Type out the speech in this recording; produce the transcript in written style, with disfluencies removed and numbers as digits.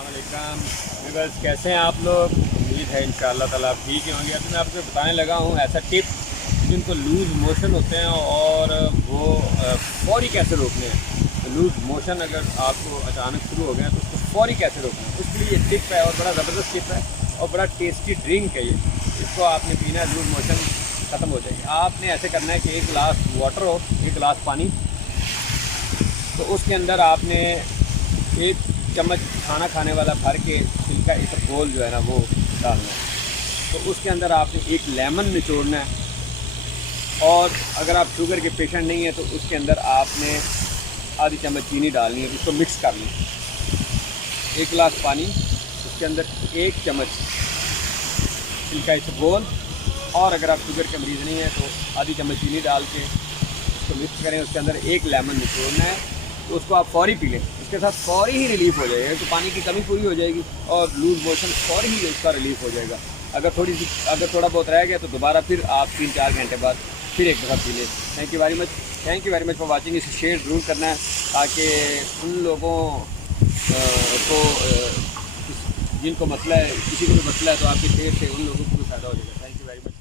अस्सलाम व्यूअर्स, कैसे हैं आप लोग। उम्मीद है इंशाअल्लाह ताला आप ठीक ही होंगे। अभी मैं आपको बताने लगा हूँ ऐसा टिप जिनको लूज़ मोशन होते हैं और वो फौरी कैसे रोकने हैं। तो लूज़ मोशन अगर आपको अचानक शुरू हो गया तो उसको फौरी कैसे रोकना है, उसके लिए ये टिप है और बड़ा ज़बरदस्त टिप है और बड़ा टेस्टी ड्रिंक है ये। इसको आपने पीना है, लूज़ मोशन ख़त्म हो जाएगी। आपने ऐसे करना है कि एक गिलास वाटर हो, एक गिलास पानी, तो उसके अंदर आपने एक चम्मच खाना खाने वाला भर के छिलका इसबगोल जो है ना वो डालना है। तो उसके अंदर आपने एक लेमन निचोड़ना है और अगर आप शुगर के पेशेंट नहीं है तो उसके अंदर आपने आधी चम्मच चीनी डालनी है। उसको मिक्स कर लें। एक गिलास पानी, उसके अंदर एक चम्मच छिलका इसबगोल और अगर आप शुगर के मरीज़ नहीं है तो आधी चम्मच चीनी डाल के उसको मिक्स करें। उसके अंदर एक लेमन निचोड़ना है, तो उसको आप फौरी पी लें। उसके साथ फौरी ही रिलीफ हो जाएगा, तो पानी की कमी पूरी हो जाएगी और लूज़ मोशन फौरी ही उसका रिलीफ हो जाएगा। अगर थोड़ा बहुत रह गया तो दोबारा फिर आप 3-4 घंटे बाद फिर एक दफ़ा पी लें। Thank you very much for watching. इसे शेयर ज़रूर करना है ताकि उन लोगों को जिनको मसला है, किसी को भी मसला है तो आपके शेयर से उन लोगों को भी फ़ायदा हो जाएगा। Thank you very much.